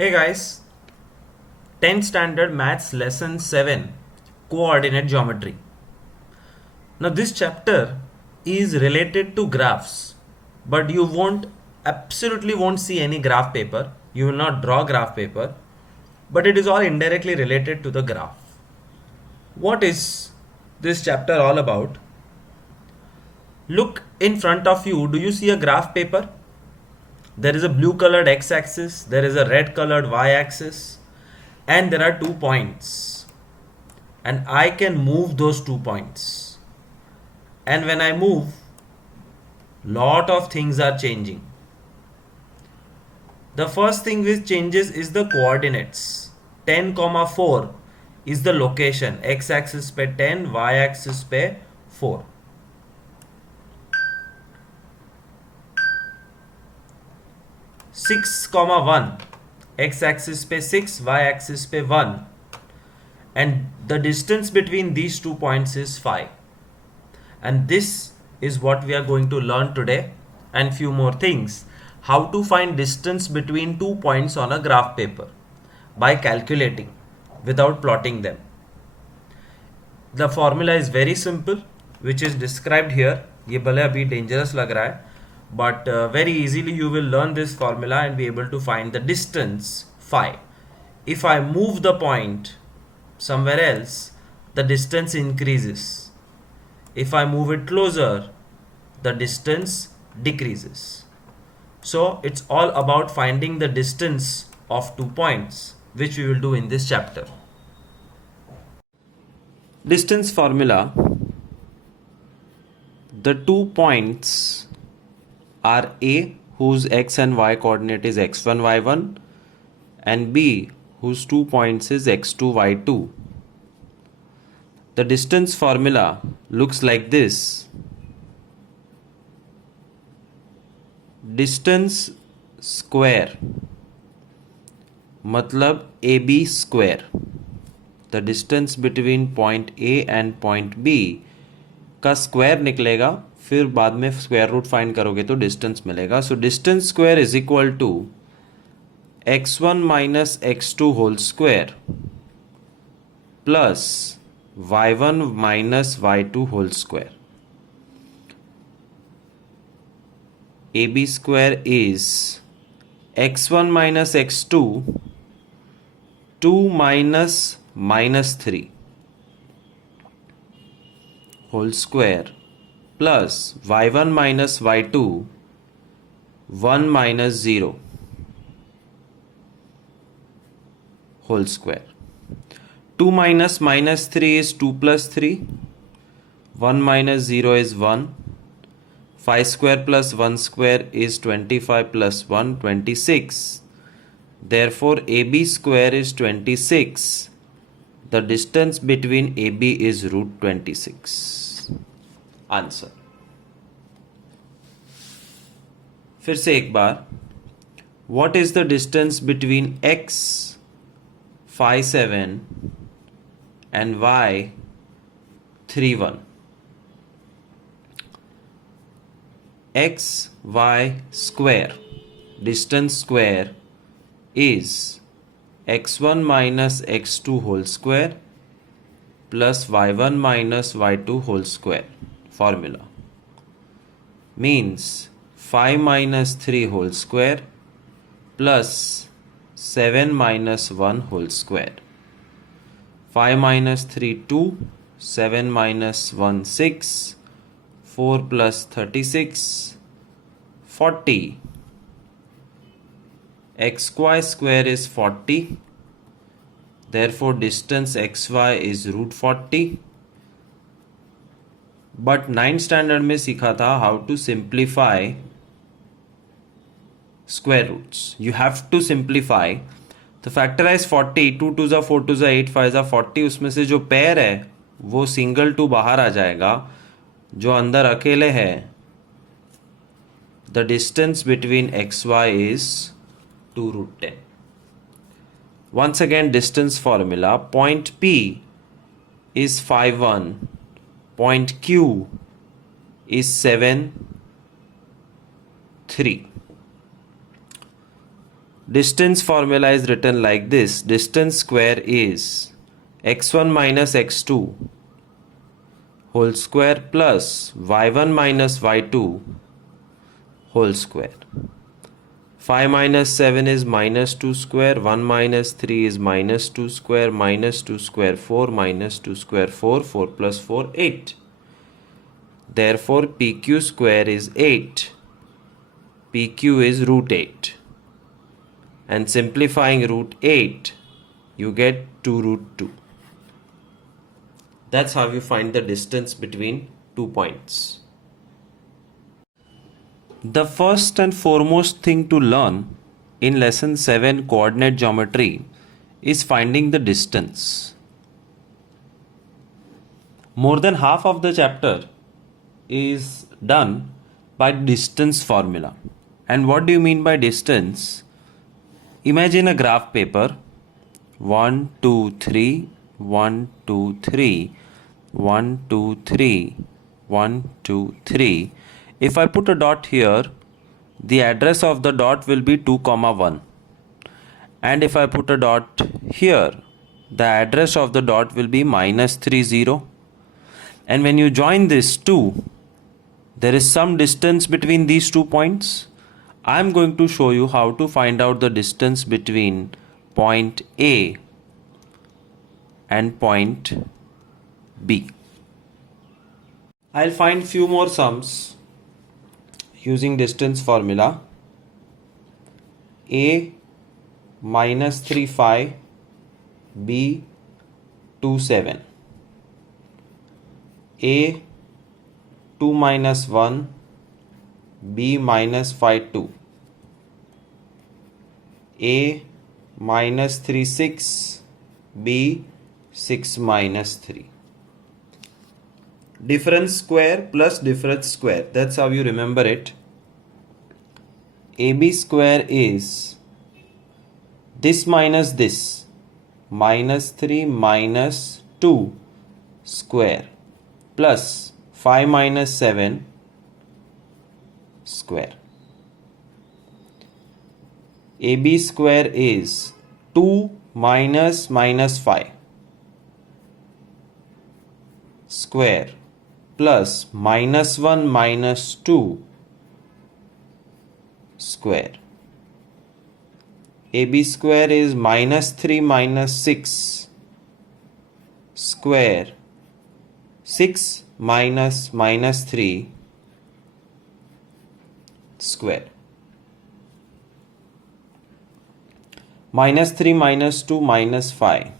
Hey guys, 10th standard maths lesson 7 coordinate geometry. Now this chapter is related to graphs, but you won't absolutely won't see any graph paper. You will not draw graph paper, but it is all indirectly related to the graph. What is this chapter all about? Look in front of you. Do you see a graph paper? There is a blue colored x axis, there is a red colored y axis, and there are 2 points. And I can move those 2 points. And when I move, lot of things are changing. The first thing which changes is the coordinates. 10, 4 is the location. X axis पे 10, y axis पे 4. 6, 1 x axis पे 6, y axis पे 1, and the distance between these 2 points is 5. And this is what we are going to learn today, and few more things. How to find distance between 2 points on a graph paper by calculating without plotting them. The formula is very simple, which is described here. ये भले अभी dangerous लग रहा है, but very easily you will learn this formula and be able to find the distance phi. If I move the point somewhere else, the distance increases. If I move it closer, the distance decreases. So it's all about finding the distance of 2 points, which we will do in this chapter. Distance formula. The 2 points are A, whose x and y coordinate is x1, y1, and B, whose 2 points is x2, y2. The distance formula looks like this. Distance square मतलब AB square. The distance between point A and point B का square निकलेगा, फिर बाद में square root find करोगे तो distance मिलेगा. So distance square is equal to x1 minus x2 whole square plus y1 minus y2 whole square. AB square is x1 minus x2 2 minus minus 3 whole square plus y1 minus y2 1 minus 0 whole square. 2 minus minus 3 is 2 plus 3. 1 minus 0 is 1. 5 square plus 1 square is 25 plus 1, 26. Therefore, AB square is 26. The distance between AB is root 26. Answer. फिर से एक बार. What is the distance between X, phi 7 and Y 3, 1? X, y square, distance square is x1 minus x2 whole square plus y1 minus y2 whole square. Formula means 5 minus 3 whole square plus 7 minus 1 whole square. 5 minus 3 2, 7 minus 1 6, 4 plus 36 40. xy square is 40. Therefore distance xy is root 40. But 9th standard में सीखा था how to simplify square roots. You have to simplify. तो factorize 40. 2 2 जा 4 2 जा 8 5 जा 40. उसमें से जो पेयर है वो सिंगल 2 बाहर आ जाएगा, जो अंदर अकेले है. The distance between xy is 2 root 10. Once again, distance formula. Point P is 5 1. Point Q is 7 3. distance formula is written like this. Distance square is x1 minus x2 whole square plus y1 minus y2 whole square. 5 minus 7 is minus 2 square, 1 minus 3 is minus 2 square, minus 2 square 4, minus 2 square 4, 4 plus 4 8. Therefore PQ square is 8. PQ is root 8. And simplifying root 8, you get 2 root 2. That's how you find the distance between 2 points. The first and foremost thing to learn in lesson 7 coordinate geometry is finding the distance. More than half of the chapter is done by distance formula. And what do you mean by distance? Imagine a graph paper. 1, 2, 3, 1, 2, 3, 1, 2, 3, 1, 2, 3. If I put a dot here, the address of the dot will be 2, 1. And if I put a dot here, the address of the dot will be minus 3, 0. And when you join this 2, there is some distance between these 2 points. I am going to show you how to find out the distance between point A and point B. I'll find few more sums using distance formula. A minus 3 5, B 2 7. A 2 minus 1, B minus 5 2. A minus 3 6, B 6 minus 3. Difference square plus difference square. That's how you remember it. AB square is this minus this. Minus 3 minus 2 square plus 5 minus 7 square. AB square is 2 minus minus 5 square plus minus 1 minus 2 square. AB square is minus 3 minus 6 square. 6 minus minus 3 square. Minus 3 minus 2 minus 5.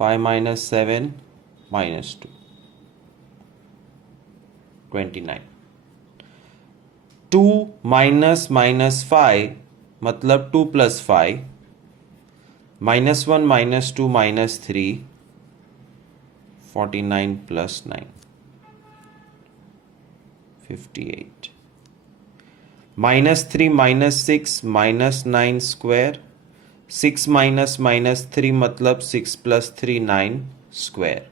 5 minus 7 minus 2. 29. 2 minus minus 5 मतलब 2 plus 5. Minus 1 minus 2 minus 3. 49 plus 9. 58. Minus 3 minus 6 minus 9 square. 6 minus minus 3 मतलब 6 plus 3 9 square.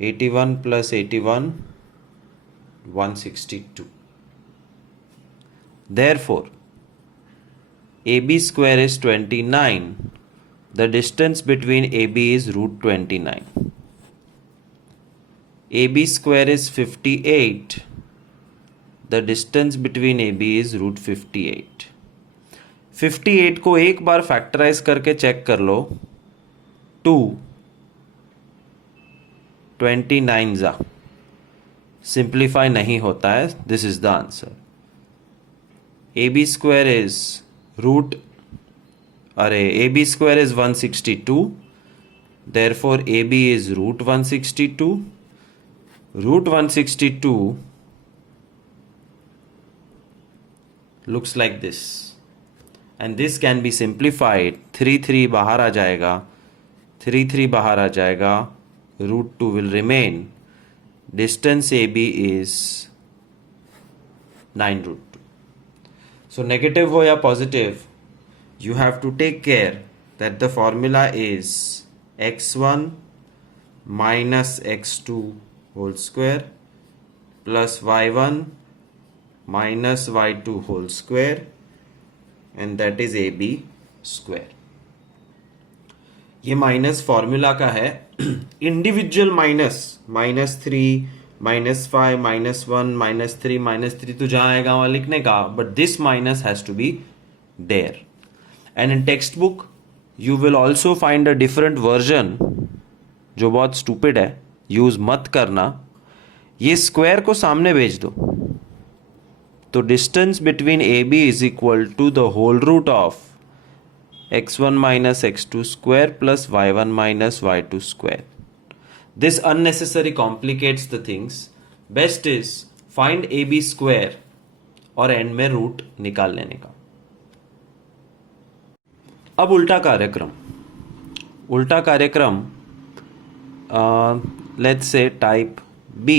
81 plus 81 162. Therefore AB square is 29. The distance between AB is root 29. AB square is 58. The distance between AB is root 58. 58 को एक बार factorise करके check कर लो. 2 29 जा simplify नहीं होता है. This is the answer. AB square is AB square is 162. Therefore AB is root 162. Root 162 looks like this. And this can be simplified. 3 3 बाहर आ जाएगा. 3 3 बाहर आ जाएगा. Root 2 will remain. Distance AB is 9 root 2. So negative हो या positive, you have to take care that the formula is x1 minus x2 whole square plus y1 minus y2 whole square and that is AB square. ये minus formula का है. Individual minus, -3, -5, -1, -3 तो जहां आएगा वहां लिखने का, but this minus has to be there. And in text book you will also find a different version जो बहुत स्टूपिड है, यूज मत करना. ये स्क्वायर को सामने भेज दो, तो distance between A B is equal to the whole root of x1 minus x2 square plus y1 minus y2 square. This unnecessary complicates the things. Best is find AB square और and में root निकाल लेने का. अब उल्टा कार्यक्रम. उल्टा कार्यक्रम let's say type B.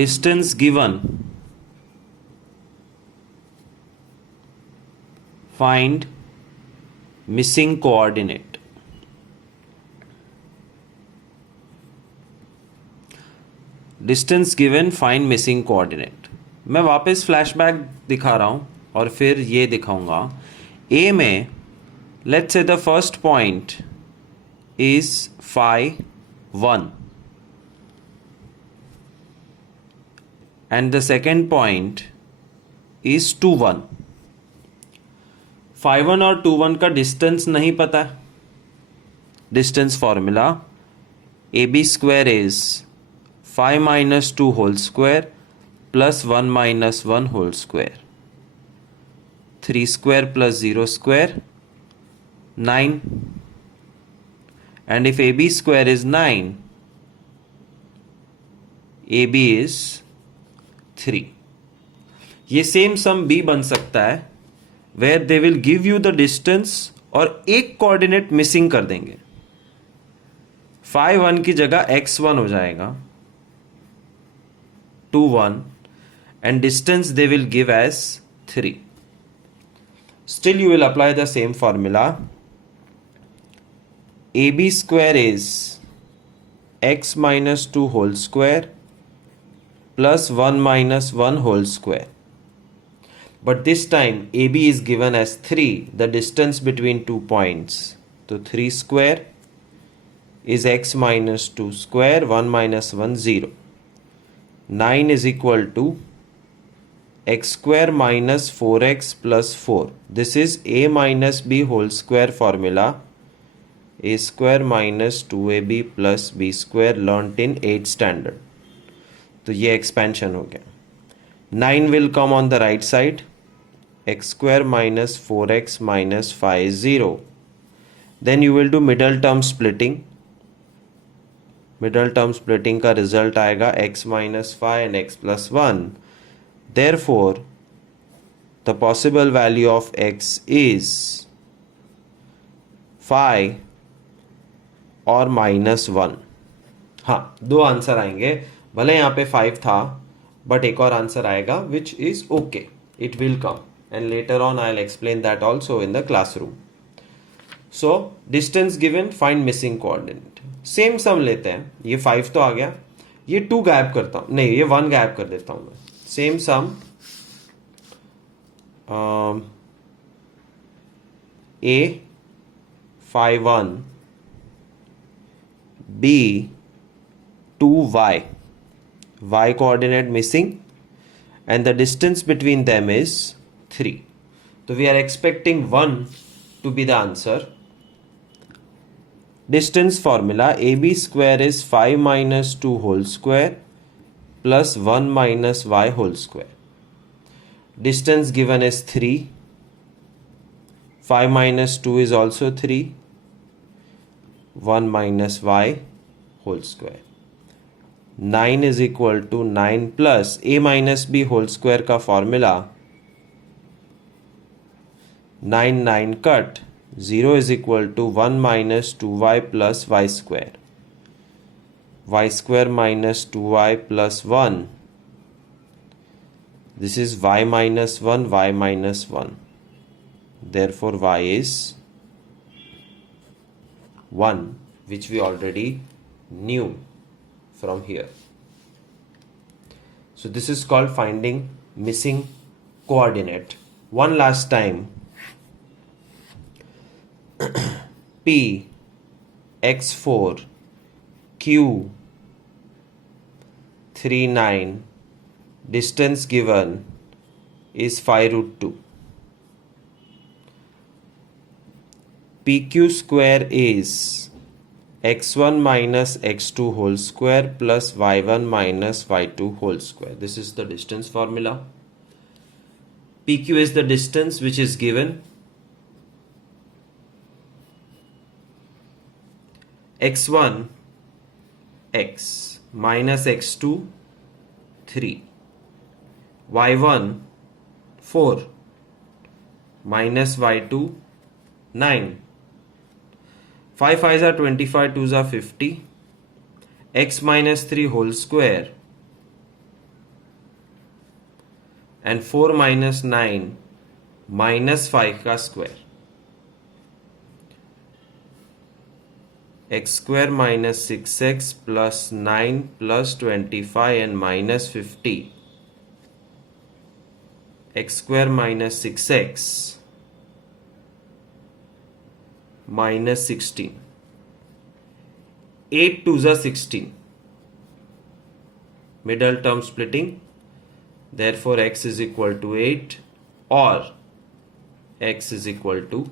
Distance given, find missing coordinate. Distance given, find missing coordinate. मैं वापस फ्लैशबैक दिखा रहा हूँ और फिर ये दिखाऊंगा. A में let's say the first point is phi 1 and the second point is 2, 1. phi 1 और 2, 1 का डिस्टेंस नहीं पता है. Distance formula A B square is 5 minus 2 whole square plus 1 minus 1 whole square. 3 square plus 0 square 9. And if AB square is 9, AB is 3. ये same सम B बन सकता है where they will give you the distance और एक coordinate missing कर देंगे. phi 1 की जगह x1 हो जाएगा, 2, 1 and distance they will give as 3. Still you will apply the same formula. AB square is x minus 2 whole square plus 1 minus 1 whole square. But this time AB is given as 3, the distance between 2 points. So 3 square is x minus 2 square, 1 minus 1, 0. 9 is equal to x square minus 4x plus 4. This is A minus B whole square formula. A square minus 2AB plus B square learnt in 8th standard. तो ये expansion हो गया. 9 will come on the right side. X square minus 4x minus 5 is 0. Then you will do middle term splitting. Middle term splitting का result आएगा x minus 5 and x plus 1. Therefore, the possible value of x is 5 और -1. हाँ, दो answer आएंगे. भले यहाँ पे 5 था, बट एक और आंसर आएगा which is okay. It will come. And later on I'll explain that also in the classroom. So distance given, find missing coordinate. Same sum लेते हैं. ये 5 तो आ गया, ये 2 गायब करता हूँ, नहीं ये 1 गायब कर देता हूँ मैं. Same sum A phi 1 B 2y, y coordinate missing and the distance between them is 3. So we are expecting 1 to be the answer. Distance formula AB square is 5 minus 2 whole square plus 1 minus y whole square. Distance given is 3. 5 minus 2 is also 3. 1 minus y whole square. 9 is equal to 9 plus A minus B whole square का formula 9 9 cut, 0 is equal to 1 minus 2y plus y square. Y square minus 2y plus 1. This is y minus 1, y minus 1. Therefore y is 1, which we already knew from here. So this is called finding missing coordinate. One last time. P x4 q 39, distance given is 5 root 2. PQ square is x1 minus x2 whole square plus y1 minus y2 whole square. This is the distance formula. PQ is the distance which is given. x1 x minus x2 3, y1 4 minus y2 9. 5 5s are 25, 2s are 50. X minus 3 whole square and 4 minus 9 minus 5 का square. X square minus 6x plus 9 plus 25 and minus 50. X square minus 6x minus 16. 8 2s are 16. Middle term splitting. Therefore, x is equal to 8 or x is equal to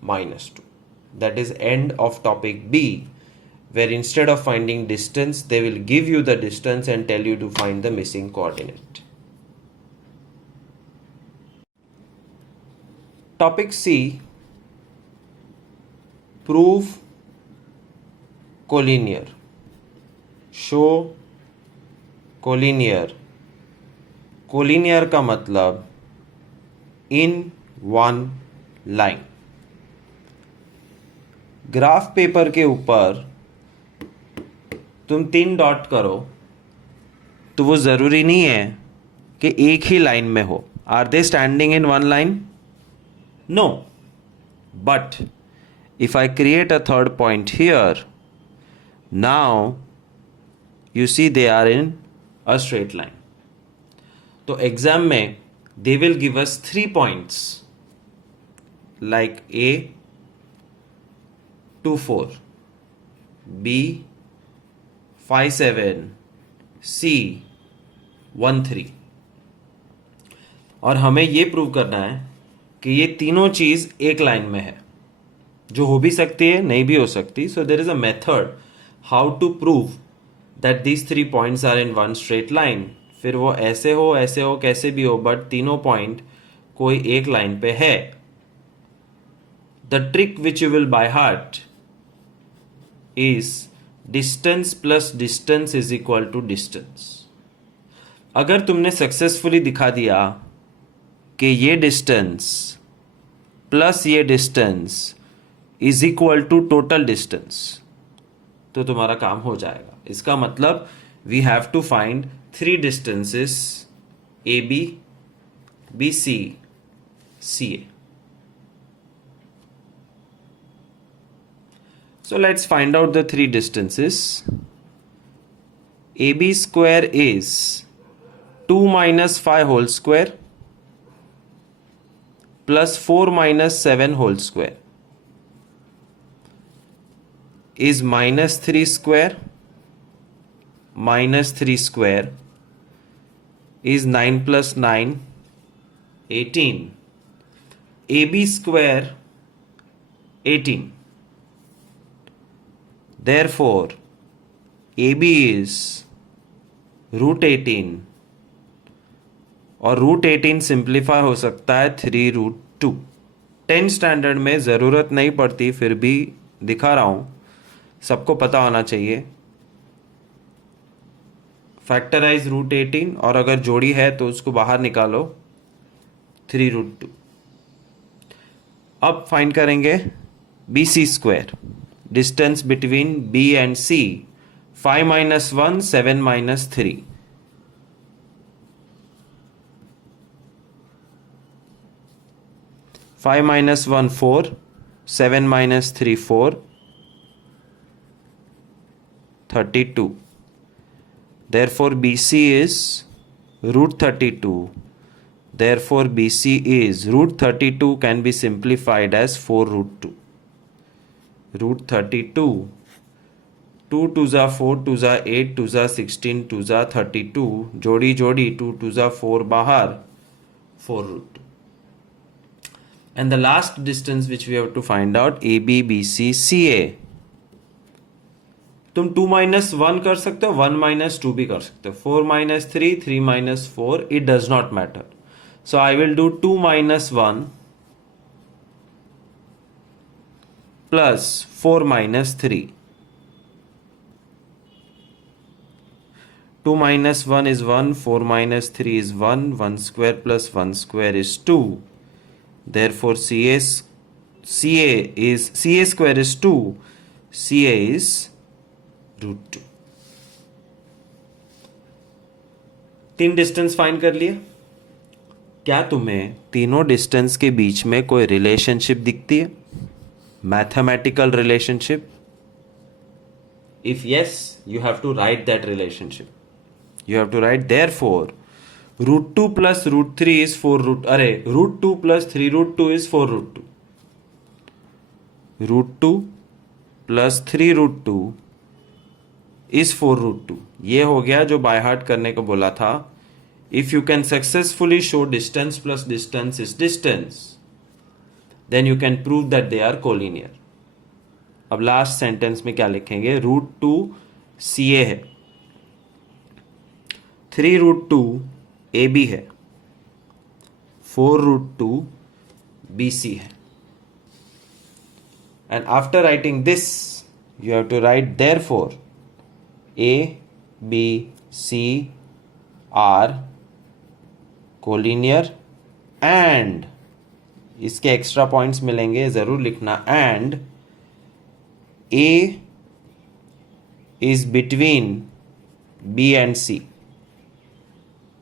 minus 2. That is end of topic B, where instead of finding distance, they will give you the distance and tell you to find the missing coordinate. Topic C, prove collinear. Show collinear. Collinear का मतलब in one line. Graph paper के ऊपर तुम 3 dot करो तो वो जरूरी नहीं है कि एक ही लाइन में हो. Are they standing in one line? No. But if I create a third point here, now you see they are in a straight line. तो एग्जाम में they will give us 3 points like A 2 4, B 5 7, C 1 3. और हमें ये prove करना है कि ये तीनों चीज एक लाइन में है, जो हो भी सकती है नहीं भी हो सकती. So there is a method how to prove that these 3 points are in one straight line. फिर वो ऐसे हो कैसे भी हो, बट तीनों पॉइंट कोई एक लाइन पे है. The trick which you will by heart is distance plus distance is equal to distance. अगर तुमने सक्सेसफुली दिखा दिया कि ये डिस्टेंस प्लस ये distance is equal to total distance, तो तुम्हारा काम हो जाएगा. इसका मतलब we have to find 3 distances A B, B C, C A. So let's find out the 3 distances. AB square is 2 minus 5 whole square plus 4 minus 7 whole square is minus 3 square minus 3 square is 9 plus 9 18. AB square 18. Therefore, AB is root 18 और root 18 simplify हो सकता है 3 root 2. 10 standard में ज़रूरत नहीं पड़ती, फिर भी दिखा रहा हूँ, सबको पता होना चाहिए. फैक्टराइज रूट 18 और अगर जोड़ी है तो उसको बाहर निकालो 3 root 2. अब फाइंड करेंगे B C square. Distance between B and C 5 minus 1 7 minus 3. Five minus 1 4, 7 minus 3 4, 32. Therefore BC is root 32 Therefore, BC is root 32 can be simplified as 4 root 2. Root 32, 2 2 जा 4 2 जा 8 2 जा 16 2 जा 32, जोड़ी जोड़ी 2 2 जा 4 बाहर 4 root 2. And the last distance which we have to find out, AB, BC, CA. तुम 2 minus 1 कर सकते हो, 1 minus 2 भी कर सकते हो, 4 minus 3, 3 minus 4, it does not matter. So I will do 2 minus 1 plus 4 minus 3. 2 minus 1 is 1, 4 minus 3 is 1, 1 square plus 1 square is 2. Therefore, CA square is 2, CA is root 2. 3 distance find कर लिए. क्या तुम्हें तीनों distance के बीच में कोई relationship दिखती है? Mathematical relationship? If yes, you have to write that relationship. You have to write, therefore, root 2 plus root 3 is 4 root, root 2 plus 3 root 2 is 4 root 2. Root 2 plus 3 root 2 is 4 root 2. ये हो गया जो by heart करने को बोला था. If you can successfully show distance plus distance is distance, then you can prove that they are collinear. अब last sentence में क्या लिखेंगे? रूट 2 CA है, 3 रूट 2 AB है, 4 रूट 2 BC है. And after writing this, you have to write, therefore, A, B, C are collinear and, इसके extra points मिलेंगे, जरूर लिखना, and A is between B and C.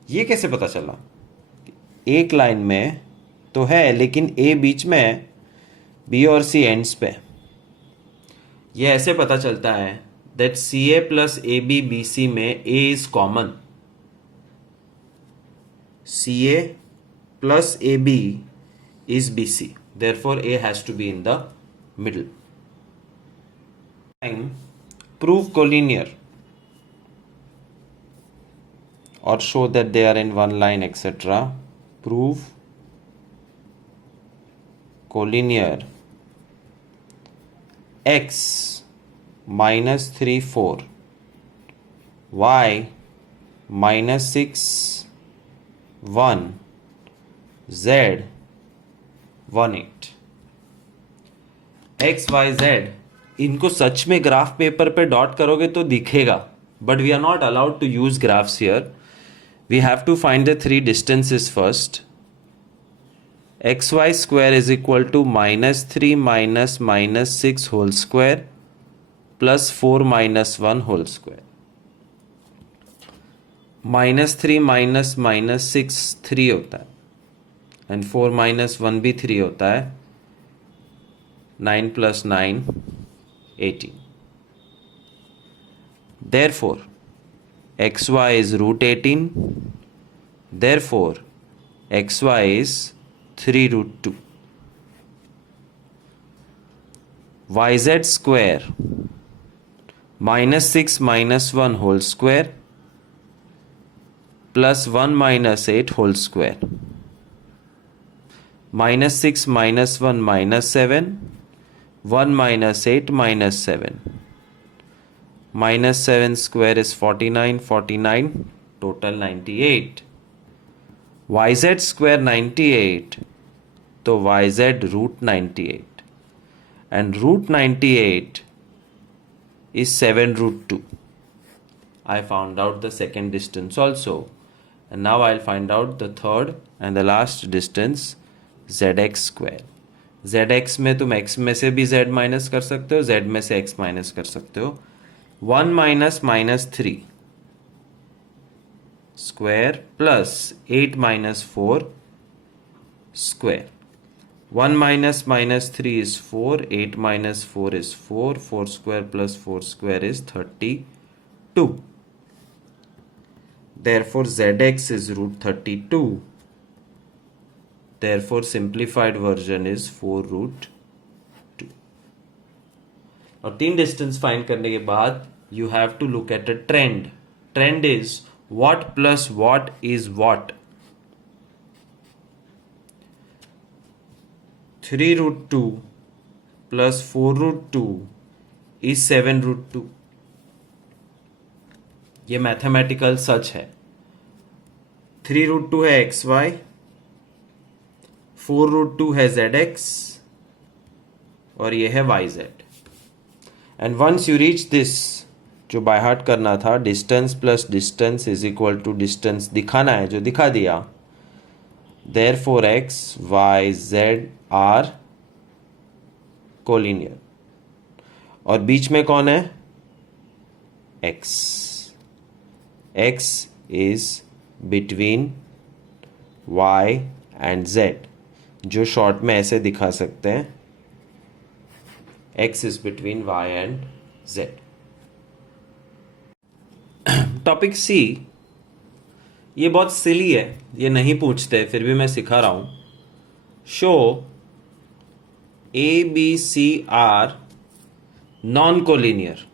ये कैसे पता चला? एक लाइन में तो है लेकिन ए बीच में, बी और सी एंड्स पे. ये ऐसे पता चलता है that C A plus A B B C में A is common. CA plus AB is BC. Therefore, A has to be in the middle. Prove collinear or show that they are in one line, etc. Prove collinear. X minus 3 4, Y minus 6 1, Z 1 8. X Y Z, इनको सच में graph paper पे dot करोगे तो दिखेगा, but we are not allowed to use graphs here. We have to find the 3 distances first. XY square is equal to minus 3 minus 6 whole square plus 4 minus 1 whole square. Minus 3 minus 6 3 होता है, and 4 minus 1 भी 3 होता है. 9 plus 9 18. Therefore, XY is root 18. Therefore, XY is 3 root 2. YZ square minus 6 minus 1 whole square plus 1 minus 8 whole square. Minus 6 minus 1 minus 7, 1 minus 8 minus 7. Minus 7 square is 49, 49, total 98. YZ square 98, तो YZ root 98. And root 98 is 7 root 2. I found out the second distance also. And now I'll find out the third and the last distance, ZX square. ZX में तुम x में से भी z minus कर सकते हो, z में से x माइनस कर सकते हो. 1 minus minus 3 square plus 8 minus 4 square. 1 minus minus 3 is 4, 8 minus 4 is 4, 4 square plus 4 square is 32. Therefore, ZX is root 32. Therefore simplified version is 4 root 2. और 3 डिस्टेंस फाइंड करने के बाद you have to look at a trend. Trend is what plus what is what. 3 root 2 plus 4 root 2 is 7 root 2. ये mathematical सच है. 3 root 2 है xy, 4 root 2 है zx और ये है yz. And once you reach this, जो बाय हार्ट करना था, distance plus distance is equal to distance दिखाना है, जो दिखा दिया. Therefore X Y Z are collinear. और बीच में कौन है? X. X is between Y and Z, जो शॉर्ट में ऐसे दिखा सकते हैं, x is between y and z. Topic C, ये बहुत सिली है, ये नहीं पूछते, फिर भी मैं सिखा रहा हूं. Show A B C are non collinear.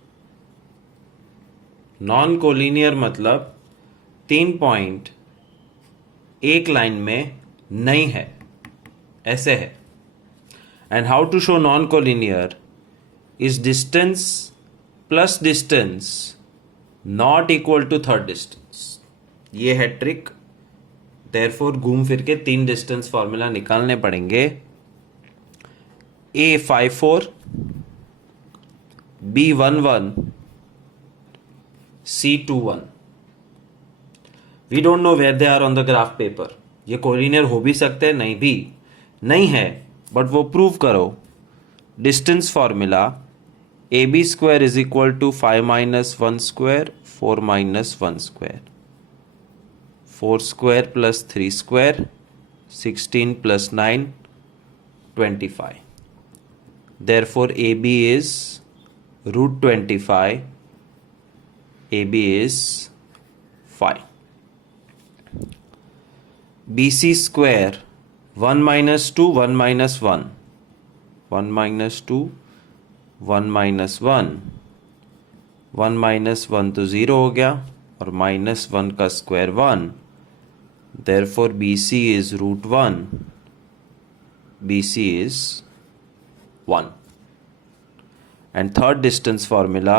Non collinear मतलब 3 पॉइंट एक लाइन में नहीं है, ऐसे है. And how to show non collinear is distance plus distance not equal to third distance. ये है ट्रिक. therefore घूम फिर के 3 डिस्टेंस फॉर्मूला निकालने पड़ेंगे. A54, B11, C21. We don't know where they are on the graph paper. ये collinear हो भी सकते हैं, नहीं भी नहीं है, बट वो प्रूव करो. Distance formula AB square is equal to 5 minus 1 square, 4 minus 1 square. 4 square plus 3 square, 16 plus 9, 25. Therefore AB is root 25. AB is 5. BC square, 1 minus 2, 1 minus 1. 1 minus 2, 1 minus 1. 1 minus 1 तो 0 हो गया, और minus 1 का square 1. Therefore BC is root 1. BC is 1. And third distance formula,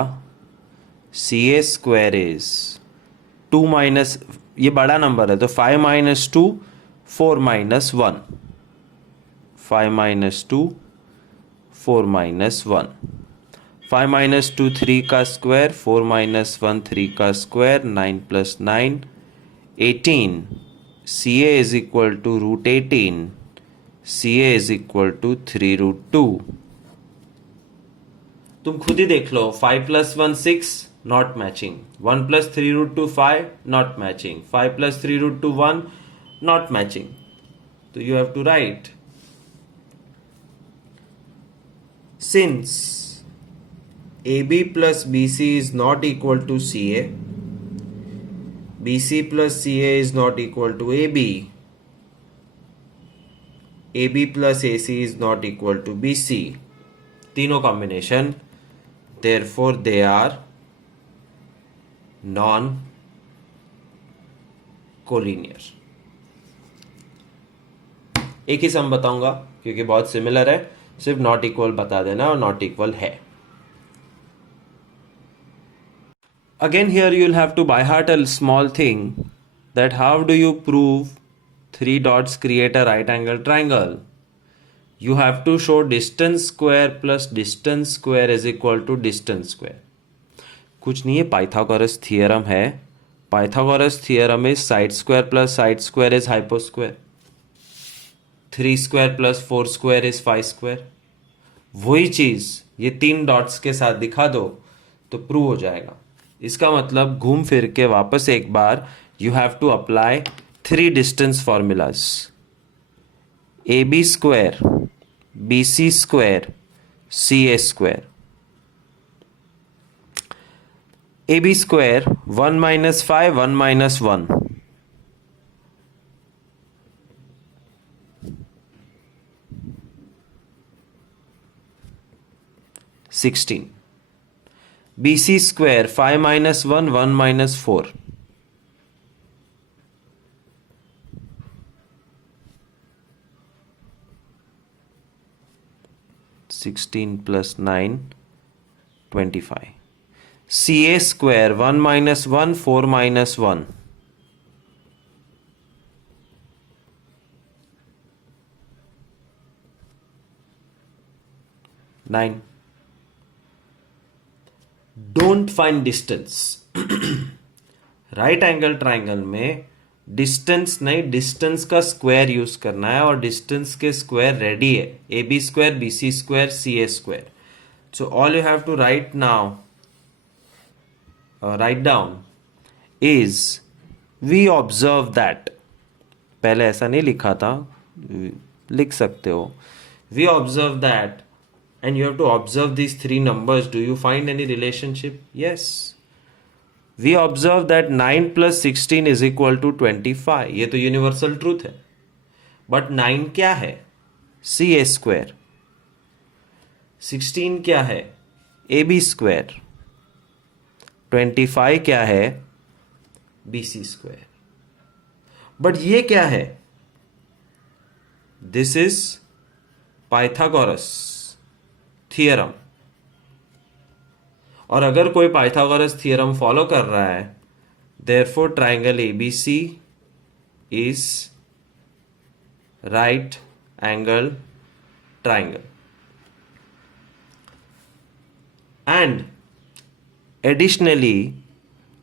CA square is 2 minus, ये बड़ा number है तो 5 minus 2, 4 minus 1. 5 minus 2, 4 minus 1. 5 minus 2 3 का स्क्वायर, 4 minus 1 3 का square, 9 plus 9 18. CA is equal to root 18. CA is equal to 3 root 2. तुम खुद ही देख लो. 5 plus 1 6, not matching. 1 plus 3 root 2 5, not matching. 5 plus 3 root 2 1, not matching. So you have to write, since AB plus BC is not equal to CA, BC plus CA is not equal to AB, AB plus AC is not equal to BC, तीनों combination, therefore they are non-collinear. एक ही सम बताऊंगा क्योंकि बहुत similar है, सिर्फ not equal बता देना, और नॉट इक्वल है. Again here you will have to by heart a small thing, that how do you prove 3 dots create a right angle triangle. You have to show distance square plus distance square is equal to distance square. कुछ नहीं है, Pythagoras theorem है. Pythagoras theorem is side square plus side square is hypo square. 3 square plus 4 square is 5 square. वही चीज ये 3 dots के साथ दिखा दो तो प्रूव हो जाएगा. इसका मतलब घूम फिर के वापस एक बार you have to apply 3 distance formulas. AB square, BC square, CA square. AB square 1 minus 5, 1 minus 1. 16. BC square 5 minus 1 1 minus 4. 16 plus 9 25. CA square 1 minus 1 4 minus 1. 9. Don't find distance. Right angle triangle में distance नहीं, distance का square use करना है और distance के square ready है. A B square, B C square, C A square. So all you have to write now, write down is we observe that. पहले ऐसा नहीं लिखा था, लिख सकते हो. We observe that and you have to observe these three numbers. Do you find any relationship? Yes. We observe that 9 plus 16 is equal to 25. ये तो यूनिवर्सल ट्रूथ है. बट 9 क्या है? सी ए स्क्वायर. 16 क्या है? A B square. 25 क्या है? B C square. But ये क्या है? This is Pythagoras theorem. और अगर कोई पाइथागोरस थियरम फॉलो कर रहा है, therefore triangle ABC is right angle triangle. And additionally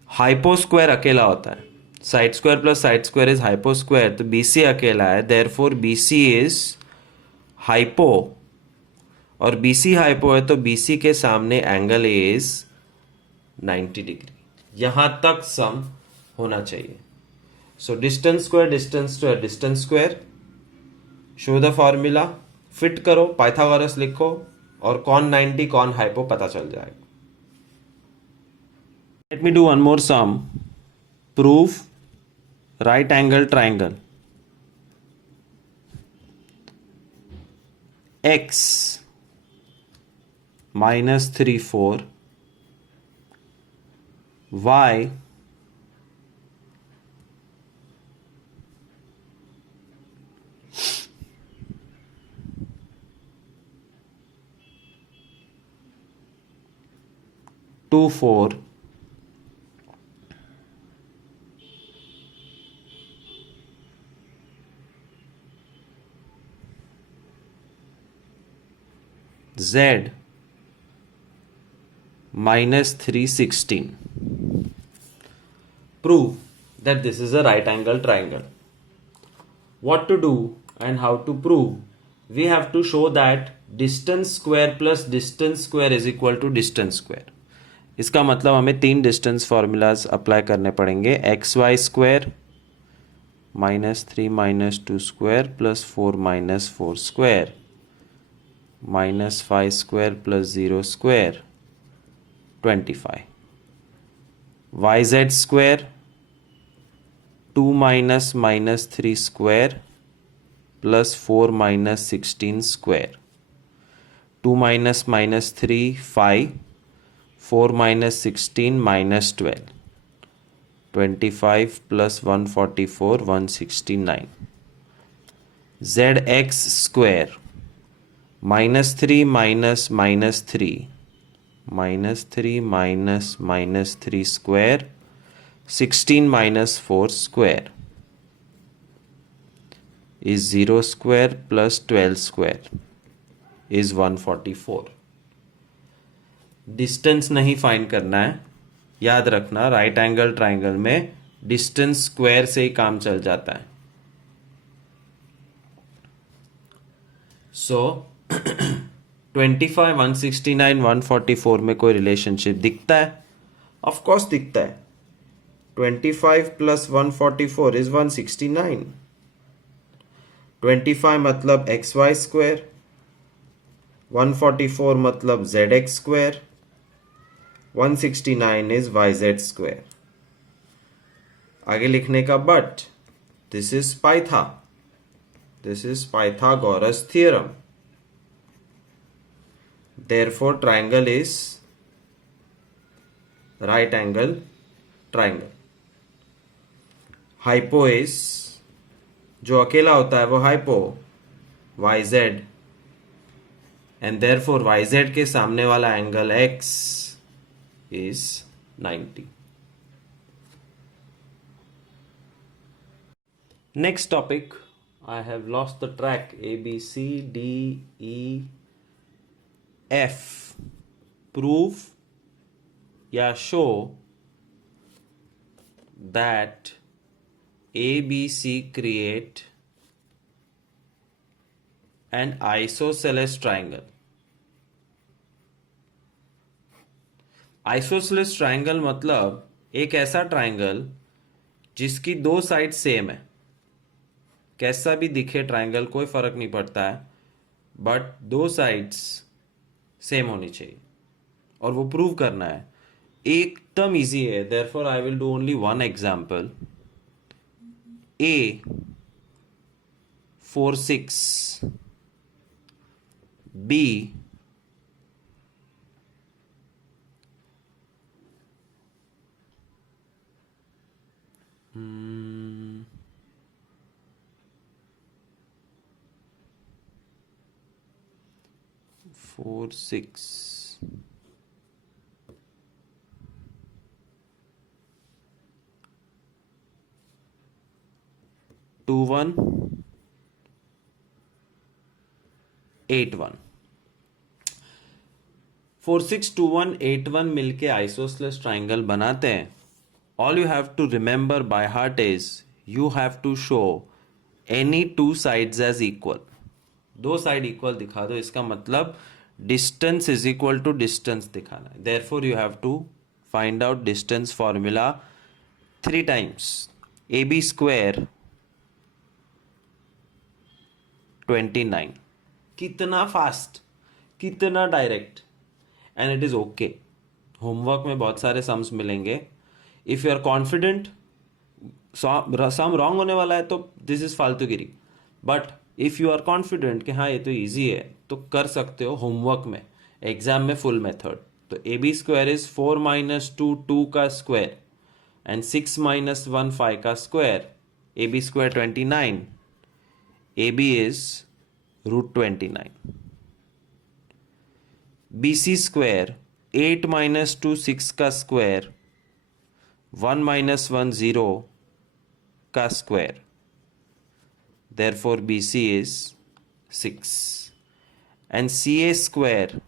hypo square अकेला होता है. Side square plus side square is hypo square. तो बीसी अकेला है, देयरफॉर बीसी इज हाइपो. और BC हाइपो है तो BC के सामने एंगल इज 90 डिग्री. यहां तक सम होना चाहिए. So distance square, distance square, distance square. Show the formula, fit करो, पाइथागोरस लिखो और कौन 90 कौन हाइपो पता चल जाएगा. Let me do one more sum. Prove right angle triangle. X minus 3 4, y two 4, z minus 3 16. Prove that this is a right angle triangle. What to do and how to prove? We have to show that distance square plus distance square is equal to distance square. इसका मतलब हमें 3 distance formulas apply करने पड़ेंगे. X Y square minus 3 minus 2 square plus 4 minus 4 square minus 5 square plus 0 square 25. yz square 2 minus minus 3 square plus 4 minus 16 square. 2 minus minus 3 5, 4 minus 16 minus 12. 25 plus 144 169. zx square minus 3 minus minus 3 minus 3 minus minus 3 square 16 minus 4 square is 0 square plus 12 square is 144. Distance नहीं find करना है, याद रखना. Right angle triangle में distance square से ही काम चल जाता है. सो 25 169 144 में कोई रिलेशनशिप दिखता है? ऑफ कोर्स दिखता है. 25 प्लस 144 इज 169. 25 मतलब एक्स वाई स्क्वायर, 144 मतलब Z X square, 169 is Y Z square. आगे लिखने का but this is Pythagoras theorem. therefore triangle is right angle triangle. Hypo is जो अकेला होता है वो hypo yz, and therefore yz के सामने वाला angle x is 90. Next topic, I have lost the track. A, B, C, D, E, F. Prove या show that A, B, C create an isosceles triangle. Isosceles triangle मतलब एक ऐसा triangle जिसकी दो side same है. कैसा भी दिखे ट्राइंगल कोई फर्क नहीं पड़ता है, बट दो साइड्स सेम होनी चाहिए और वो प्रूव करना है. एकदम इजी है. Therefore I will do only one example. A 4 6, B 4 6, 2 1, 8 1. 4 6 2 1 8 1 मिलके आइसोसेलेस ट्राइंगल बनाते हैं. All you have to remember by heart is you have to show any two sides as equal. दो साइड इक्वल दिखा दो, इसका मतलब distance is equal to distance दिखाना है. Therefore you have to find out distance formula 3 times. A B square 29. कितना fast, कितना direct, and it is okay. Homework में बहुत सारे सम्स मिलेंगे. If you are confident sum wrong होने वाला है तो दिस इज फालतूगिरी. But if you are confident कि हाँ ये तो ईजी है, तो कर सकते हो होमवर्क में, एग्जाम में फुल मेथड. तो A B square is 4 minus 2 2 का स्क्वायर एंड 6 माइनस 1 5 का square. A B square 29, A B is √29. B C square 8 minus 2 6 का स्क्वायर 1 माइनस 1 0 का square. Therefore BC is 6. And CA square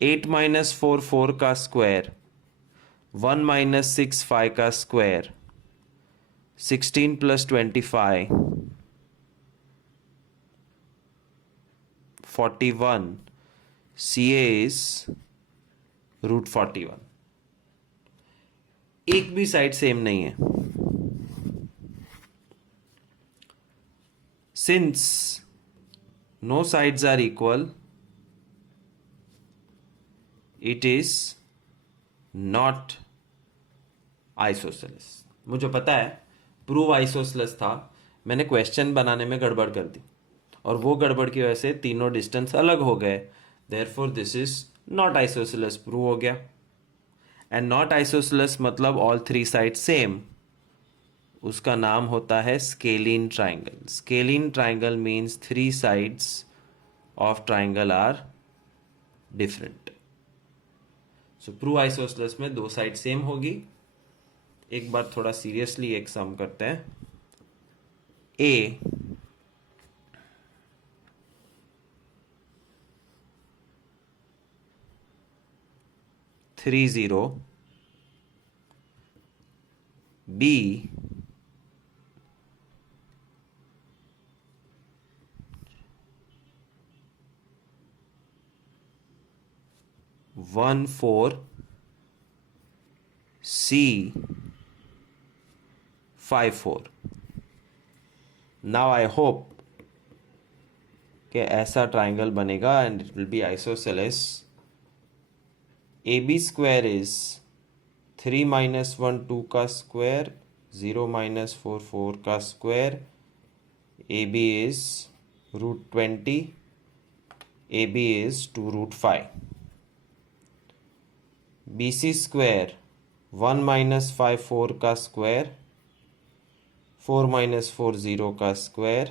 8 minus 4 4 का square 1 minus 6 5 का square 16 plus 25 41. CA is √41. एक भी side same नहीं है. Since no sides are equal, it is not isosceles. मुझे पता है प्रूव आइसोसेलेस था, मैंने क्वेश्चन बनाने में गड़बड़ कर दी और वो गड़बड़ की वजह से तीनों डिस्टेंस अलग हो गए. Therefore this is not isosceles prove हो गया. एंड नॉट आइसोसेलेस मतलब ऑल थ्री साइड सेम, उसका नाम होता है scalene triangle. Scalene triangle means 3 sides of triangle are different. So prove isosceles में 2 साइड सेम होगी. एक बार थोड़ा सीरियसली एक सम करते हैं. A 3 0, B 1 4, C 5 4. Now I hope कि ऐसा ट्राइंगल बनेगा and it will be isosceles. A B square is 3 minus 1 2 का स्क्वायर 0 माइनस 4 4 का square. A B is √20. AB is 2 root 5. BC square 1 minus 5 4 का स्क्वायर 4 minus 4 0 का square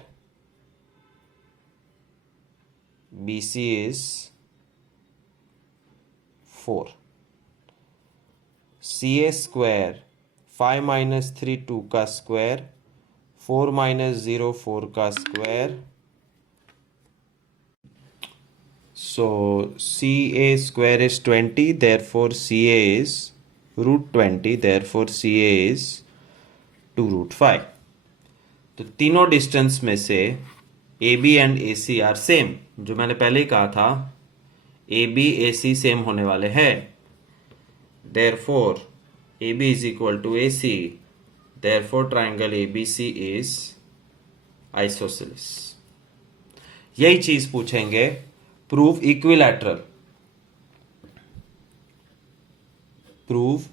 BC is 4. CA square 5 minus 3 2 का square 4 minus 0 4 का square. So CA square is 20, therefore CA is root 20, therefore CA is 2 root 5. तो तीनों distance में से AB and AC are same. जो मैंने पहले ही कहा था AB AC सेम होने वाले हैं. Therefore AB is equal to AC. Therefore triangle ABC is isosceles. यही चीज पूछेंगे. Prove equilateral. Prove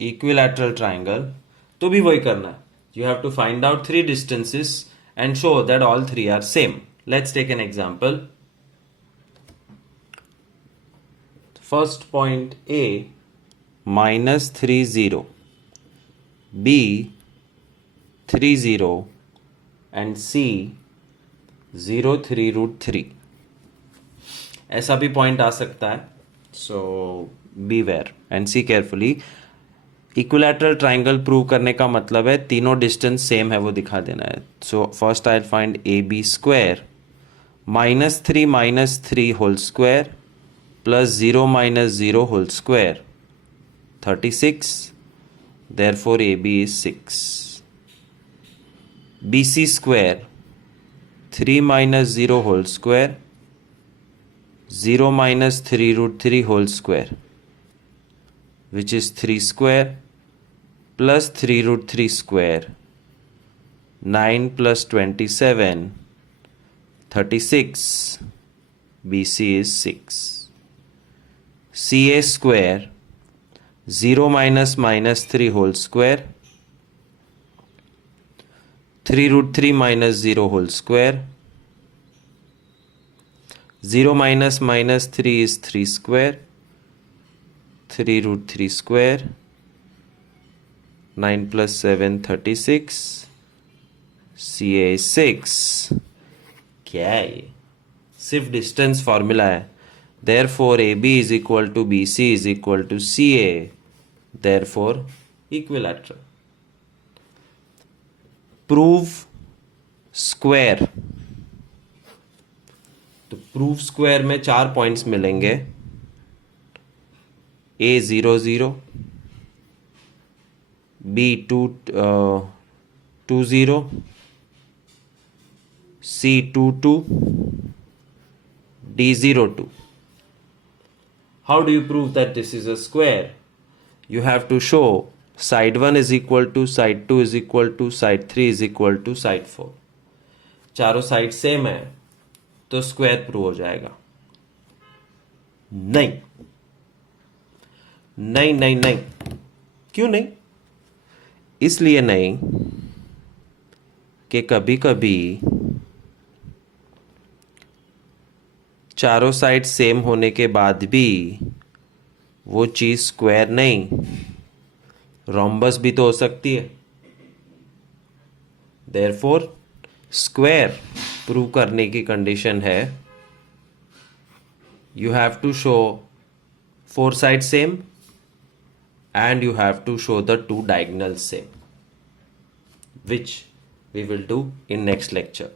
equilateral triangle. तो भी वही करना है. You have to find out three distances and show that all three are same. Let's take an example. First point A minus 3 0, B 3 0 and C 0 3 root 3. ऐसा भी point आ सकता है. सो beware and see carefully. Equilateral triangle prove करने का मतलब है तीनों distance same है वो दिखा देना है. So first I find A B square -3 whole square plus 0 - 0 whole square 36. Therefore A B is 6. B C square 3 - 0 whole square 0 - 3 root 3 whole square, which is 3 square plus 3 root 3 square, 9 plus 27, 36. BC is 6. CA square 0 - -3 whole square, 3 root 3 - 0 whole square, 0 minus minus 3 is 3 square, 3 root 3 square, 9 plus 7 36, CA is 6. क्या है ये? सिर्फ distance formula है. Therefore AB is equal to BC is equal to CA. Therefore equilateral. Prove square. तो proof square में 4 points मिलेंगे. A 0 0, B 2 0, C 2 2, D 0 2. How do you prove that this is a square? You have to show side 1 is equal to side 2 is equal to side 3 is equal to side 4. चारों side same है तो square prove हो जाएगा. नहीं नहीं नहीं नहीं. क्यों नहीं? इसलिए नहीं कि कभी कभी चारों साइड सेम होने के बाद भी वो चीज स्क्वायर नहीं, रोम्बस भी तो हो सकती है. देयरफॉर स्क्वायर प्रूव करने की कंडीशन है you have to show 4 side same and you have to show the 2 diagonals same, which we will do in next lecture.